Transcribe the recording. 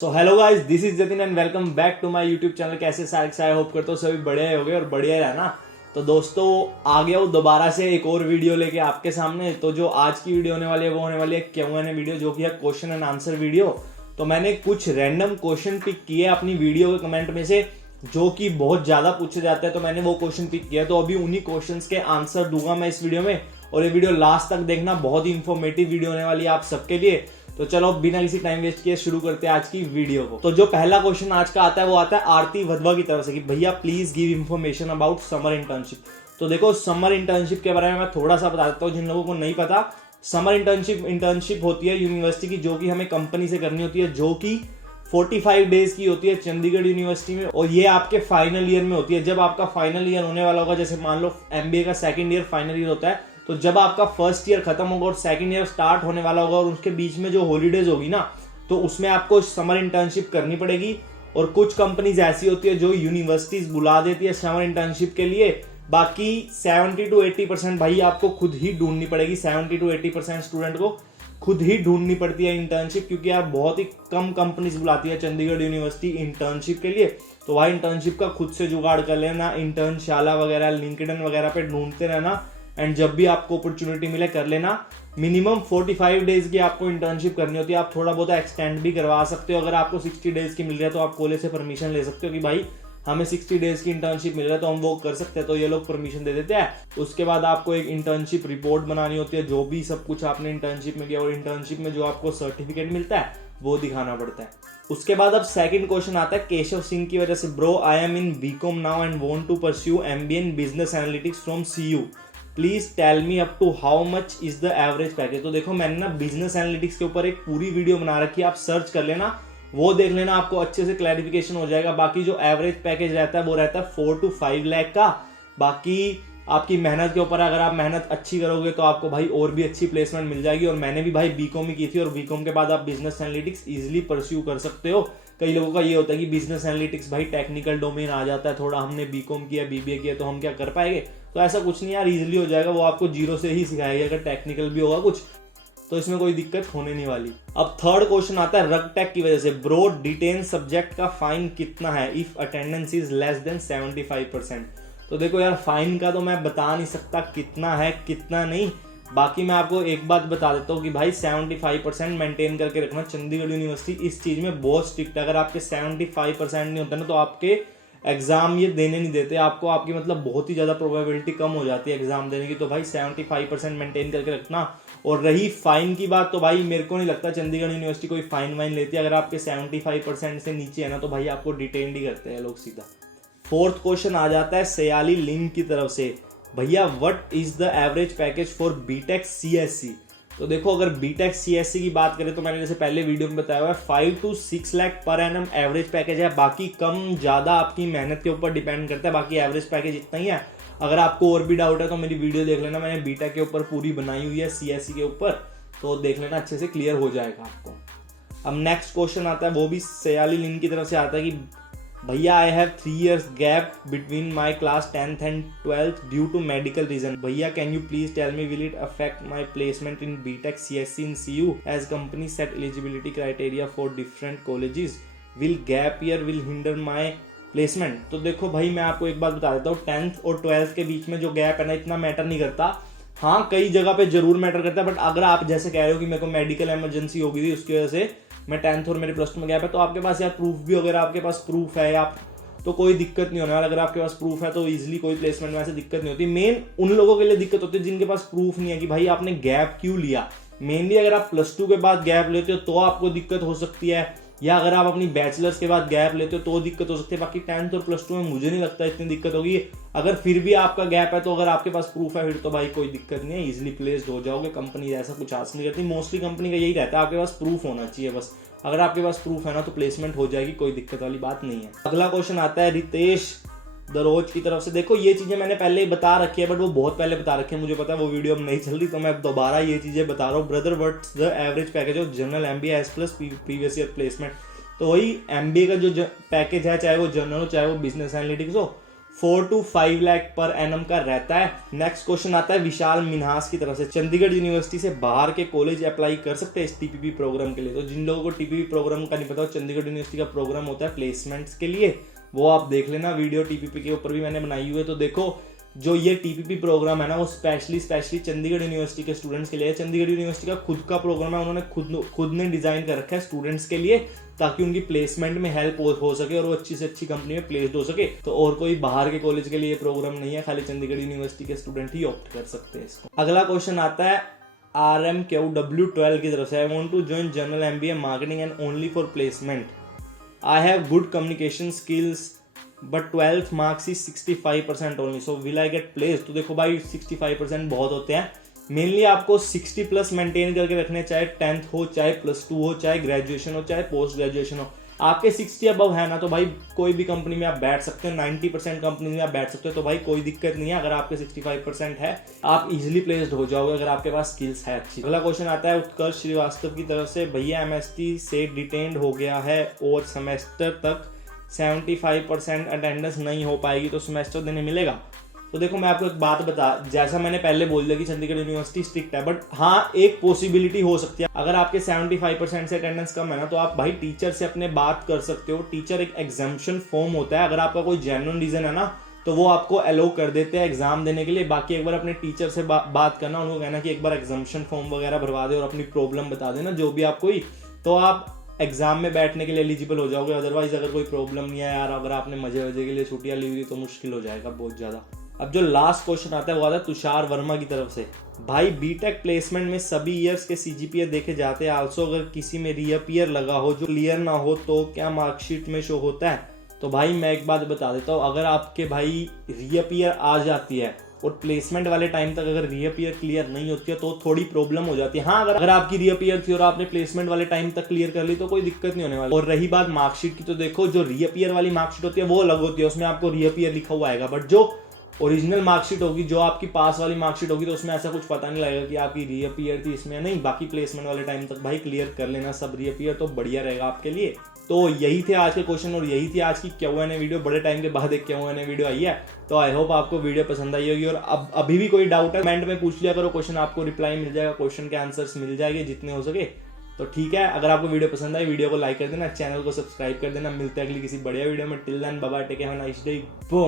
So hello guys, this is Jatin and welcome back to my YouTube channel. कैसे सारे I hope करता हूँ सभी बढ़िया हो गए और बढ़िया ही रहना। तो दोस्तों आ गया हूँ दोबारा से एक और वीडियो लेके आपके सामने। तो जो आज की वीडियो होने वाली है वो होने वाली है Q&A वीडियो, जो कि है क्वेश्चन एंड आंसर वीडियो। तो मैंने कुछ रैंडम क्वेश्चन पिक किए अपनी वीडियो के कमेंट में से, जो कि बहुत ज्यादा पूछे जाते हैं। तो मैंने वो क्वेश्चन पिक किया, तो अभी उन्हीं क्वेश्चंस के आंसर दूंगा मैं इस वीडियो में। और ये वीडियो लास्ट तक देखना, बहुत ही इंफॉर्मेटिव वीडियो होने वाली है आप सबके लिए। तो चलो बिना किसी टाइम वेस्ट किए शुरू करते हैं आज की वीडियो को। तो जो पहला क्वेश्चन आज का आता है वो आता है आरती वधवा की तरफ से कि भैया please give information about summer internship. तो देखो, समर इंटर्नशिप के बारे में मैं थोड़ा सा बता देता हूँ जिन लोगों को नहीं पता। समर इंटर्नशिप होती है यूनिवर्सिटी की, जो कि हमें कंपनी से करनी होती है, जो कि 45 डेज की होती है चंडीगढ़ यूनिवर्सिटी में। और ये आपके फाइनल ईयर में होती है। जब आपका फाइनल ईयर होने वाला होगा, जैसे मान लो MBA का सेकंड ईयर फाइनल ईयर होता है, तो जब आपका फर्स्ट ईयर खत्म होगा और सेकंड ईयर स्टार्ट होने वाला होगा और उसके बीच में जो हॉलीडेज होगी ना, तो उसमें आपको समर इंटर्नशिप करनी पड़ेगी। और कुछ कंपनीज ऐसी होती है जो यूनिवर्सिटीज बुला देती है समर इंटर्नशिप के लिए। बाकी 70 to 80% भाई आपको खुद ही ढूंढनी पड़ेगी। 70 to 80% स्टूडेंट को खुद ही ढूंढनी पड़ती है इंटर्नशिप, क्योंकि यार बहुत ही कम कंपनीज बुलाती है चंडीगढ़ यूनिवर्सिटी इंटर्नशिप के लिए। तो वहाँ इंटर्नशिप का खुद से जुगाड़ कर लेना, इंटर्नशाला वगैरह लिंक्डइन वगैरह पे ढूंढते रहना, एंड जब भी आपको अपॉर्चुनिटी मिले कर लेना। मिनिमम 45 डेज की आपको इंटर्नशिप करनी होती है। आप थोड़ा बहुत एक्सटेंड भी करवा सकते हो। अगर आपको 60 डेज की मिल रही है तो आप कॉलेज से परमिशन ले सकते हो कि भाई हमें 60 डेज की इंटर्नशिप मिल रहा है तो हम वो कर सकते हैं। तो ये लोग परमिशन दे देते हैं। उसके बाद आपको एक इंटर्नशिप रिपोर्ट बनानी होती है, जो भी सब कुछ आपने इंटर्नशिप में किया, और इंटर्नशिप में जो आपको सर्टिफिकेट मिलता है वो दिखाना पड़ता है। उसके बाद अब सेकंड क्वेश्चन आता है केशव सिंह की वजह से। Bro, I am in BCom now and want to pursue MBA in business analytics from CU। Please tell me up to how much is the average package. तो देखो, मैंने ना बिजनेस एनालिटिक्स के ऊपर एक पूरी वीडियो बना रखी है, आप सर्च कर लेना, वो देख लेना, आपको अच्छे से क्लैरिफिकेशन हो जाएगा। बाकी जो एवरेज पैकेज रहता है वो रहता है 4 to 5 लाख का। बाकी आपकी मेहनत के ऊपर, अगर आप मेहनत अच्छी करोगे तो आपको भाई और भी अच्छी प्लेसमेंट मिल जाएगी। और मैंने भी भाई बीकॉम ही की थी, और बीकॉम के बाद आप बिजनेस एनालिटिक्स इजिली परस्यू कर सकते हो। कई लोगों का ये होता है कि बिजनेस एनालिटिक्स भाई टेक्निकल डोमेन आ जाता है थोड़ा, हमने बीकॉम किया BBA किया तो हम क्या कर पाएंगे। तो ऐसा कुछ नहीं यार, इजीली हो जाएगा। वो आपको जीरो से ही सिखाएगा, अगर टेक्निकल भी होगा कुछ तो इसमें कोई दिक्कत होने नहीं वाली। अब थर्ड क्वेश्चन आता है रगटेक की वजह से। ब्रो, डिटेन सब्जेक्ट का फाइन कितना है if attendance is less than 75%। तो देखो यार, फाइन का तो मैं बता नहीं सकता कितना है कितना नहीं। बाकी मैं आपको एक बात बता देता हूँ कि भाई 75% मेंटेन करके रखना। चंडीगढ़ यूनिवर्सिटी इस चीज में बहुत स्ट्रिक्ट है। अगर आपके 75% नहीं होता ना तो आपके एग्जाम ये देने नहीं देते आपको। आपकी मतलब बहुत ही ज्यादा प्रोबेबिलिटी कम हो जाती है एग्जाम देने की। तो भाई 75% मेंटेन करके रखना। और रही फाइन की बात, तो भाई मेरे को नहीं लगता चंडीगढ़ यूनिवर्सिटी कोई फाइन वाइन लेती है। अगर आपके 75% से नीचे है ना तो भाई आपको डिटेन ही करते हैं लोग सीधा। फोर्थ क्वेश्चन आ जाता है सयाली लिंक की तरफ से। भैया what is the average package for BTech CSC। तो देखो, अगर बीटेक CSC की बात करें तो मैंने जैसे पहले वीडियो में बताया हुआ है 5 to 6 lakh per annum average package है। बाकी कम ज्यादा आपकी मेहनत के ऊपर डिपेंड करता है। बाकी एवरेज पैकेज इतना ही है। अगर आपको और भी डाउट है तो मेरी वीडियो देख लेना, मैंने बीटेक के ऊपर पूरी बनाई हुई है CSC के ऊपर, तो देख लेना, अच्छे से क्लियर हो जाएगा आपको। अब नेक्स्ट क्वेश्चन आता है, वो भी सयाली लिंक की तरफ से आता है कि भैया I have 3 years gap between my class 10th and 12th due to medical reason. भैया can you please tell me will it affect my placement in BTech CSC in CU as company set eligibility criteria for different colleges. Will gap year will hinder my placement. तो देखो भाई, मैं आपको एक बात बता देता हूँ, 10th और 12th के बीच में जो गैप है ना, इतना मैटर नहीं करता। हाँ, कई जगह पे जरूर मैटर करता है, बट अगर आप जैसे कह रहे हो कि मेरे को मेडिकल इमरजेंसी हो गई थी उसकी वजह से मैं 10th और मेरे +2 में गैप है, तो आपके पास यार प्रूफ भी, अगर आपके पास प्रूफ है आप तो कोई दिक्कत नहीं होने वाला। अगर आपके पास प्रूफ है तो इजीली कोई प्लेसमेंट में ऐसे दिक्कत नहीं होती। मेन उन लोगों के लिए दिक्कत होती है जिनके पास प्रूफ नहीं है कि भाई आपने गैप क्यों लिया। मेनली अगर आप +2 के बाद गैप लेते हो तो आपको दिक्कत हो सकती है, या अगर आप अपनी बैचलर्स के बाद गैप लेते हो तो दिक्कत हो सकती है। बाकी 10th और +2 में मुझे नहीं लगता इतनी दिक्कत होगी। अगर फिर भी आपका गैप है तो अगर आपके पास प्रूफ है फिर तो भाई कोई दिक्कत नहीं है, इजीली प्लेस्ड हो जाओगे। कंपनी ऐसा कुछ आस नहीं करती। मोस्टली कंपनी का यही रहता है, आपके पास प्रूफ होना चाहिए बस। अगर आपके पास प्रूफ है ना तो प्लेसमेंट हो जाएगी, कोई दिक्कत वाली बात नहीं है। अगला क्वेश्चन आता है रितेश दरोज की तरफ से। देखो, ये चीजें मैंने पहले ही बता रखी है, बट वो बहुत पहले बता रखी है, मुझे पता है वो वीडियो अब नहीं चल रही, तो मैं दोबारा ये चीजें बता रहा हूँ। Brother, what's the average package of general MBA as plus previous year placement. तो वही MBA का जो पैकेज है, चाहे वो जनरल हो चाहे वो बिजनेस एनालिटिक्स हो, 4 to 5 लाख पर एनम का रहता है। नेक्स्ट क्वेश्चन आता है विशाल मिन्हास की तरफ से, चंडीगढ़ यूनिवर्सिटी से बाहर के कॉलेज अप्लाई कर सकते हैं इस टीपीपी प्रोग्राम के लिए? तो जिन लोगों को टीपीपी प्रोग्राम का नहीं पता, चंडीगढ़ यूनिवर्सिटी का प्रोग्राम होता है प्लेसमेंट्स के लिए, वो आप देख लेना वीडियो, टीपीपी के ऊपर भी मैंने बनाई हुई है। तो देखो जो ये टीपीपी प्रोग्राम है ना, वो स्पेशली चंडीगढ़ यूनिवर्सिटी के स्टूडेंट्स के लिए। चंडीगढ़ यूनिवर्सिटी का खुद का प्रोग्राम है, उन्होंने खुद ने डिजाइन कर रखा है स्टूडेंट्स के लिए, ताकि उनकी प्लेसमेंट में हेल्प हो सके और वो अच्छी से अच्छी कंपनी में प्लेस्ड हो सके। तो और कोई बाहर के कॉलेज के लिए प्रोग्राम नहीं है, खाली चंडीगढ़ यूनिवर्सिटी के स्टूडेंट ही ऑप्ट कर सकते हैं इसको। अगला क्वेश्चन आता है RMQW12 की तरफ से, I want to join general MBA marketing and only for placement. I have good communication skills but 12th marks is 65% only, so will I get place? तो देखो भाई 65% बहुत होते हैं, मेनली आपको 60+ मेंटेन करके रखने, चाहे 10th हो, चाहे +2 हो, चाहे ग्रेजुएशन हो, चाहे पोस्ट ग्रेजुएशन हो। आपके 60 अबव है ना, तो भाई कोई भी कंपनी में आप बैठ सकते हो, 90% कंपनी में आप बैठ सकते हो, तो भाई कोई दिक्कत नहीं है। अगर आपके 65% है, आप इजिली प्लेस्ड हो जाओगे अगर आपके पास स्किल्स है अच्छी। अगला क्वेश्चन आता है उत्कर्ष श्रीवास्तव की तरफ से, भैया MST से डिटेन्ड हो गया है और सेमेस्टर तक 75% अटेंडेंस नहीं हो पाएगी, तो सेमेस्टर देने मिलेगा? तो देखो मैं आपको एक बात बता, जैसा मैंने पहले बोल दिया कि चंडीगढ़ यूनिवर्सिटी स्ट्रिक्ट है, बट हाँ एक पॉसिबिलिटी हो सकती है। अगर आपके 75% से अटेंडेंस कम है ना, तो आप भाई टीचर से अपने बात कर सकते हो। टीचर एक एग्जाम्पशन फॉर्म होता है, अगर आपका कोई जेन्युइन रीजन है ना, तो वो आपको अलो कर देते हैं एग्जाम देने के लिए। बाकी एक बार अपने टीचर से बात करना, उनको कहना कि एक बार एग्जाम्पशन फॉर्म वगैरह भरवा दे और अपनी प्रॉब्लम बता देना जो भी आपको, तो आप एग्जाम में बैठने के लिए एलिजिबल हो जाओगे। अदरवाइज अगर कोई प्रॉब्लम नहीं है यार, अगर आपने मजे वजे के लिए छुट्टियां ली हुई तो मुश्किल हो जाएगा बहुत ज्यादा। अब जो लास्ट क्वेश्चन आता है वो आता है तुषार वर्मा की तरफ से, भाई बीटेक प्लेसमेंट में सभी ईयर्स के CGPA देखे जाते हैं, आल्सो अगर किसी में रीअपियर लगा हो जो क्लियर ना हो तो क्या मार्कशीट में शो होता है? तो भाई मैं एक बात बता देता हूँ, अगर आपके भाई रीअपियर आ जाती है और प्लेसमेंट वाले टाइम तक अगर रीअपियर क्लियर नहीं होती है तो थोड़ी प्रॉब्लम हो जाती है। हाँ अगर आपकी रीअपियर थी और आपने प्लेसमेंट वाले टाइम तक क्लियर कर ली तो कोई दिक्कत नहीं होने वाली। और रही बात मार्कशीट की, तो देखो जो रीअपियर वाली मार्कशीट होती है वो अलग होती है, उसमें आपको रीअपियर लिखा हुआ आएगा, बट जो ओरिजिनल मार्कशीट होगी, जो आपकी पास वाली मार्कशीट होगी, तो उसमें ऐसा कुछ पता नहीं लगेगा कि आपकी रीअपियर थी इसमें नहीं। बाकी प्लेसमेंट वाले टाइम तक भाई क्लियर कर लेना सब रीअपियर, तो बढ़िया रहेगा आपके लिए। तो यही थे आज के क्वेश्चन और यही थी आज की Q&A वीडियो। बड़े टाइम के बाद एक Q&A वीडियो आई है, तो आई होप आपको वीडियो पसंद आई होगी। और अब अभी भी कोई डाउट है कमेंट में पूछ लिया करो, क्वेश्चन आपको रिप्लाई मिल जाएगा, क्वेश्चन के आंसर्स मिल जाएंगे जितने हो सके। तो ठीक है, अगर आपको वीडियो पसंद आई वीडियो को लाइक कर देना, चैनल को सब्सक्राइब कर देना। मिलते हैं अगली किसी बढ़िया वीडियो में। Till then bye bye, take care, have a nice day, boom.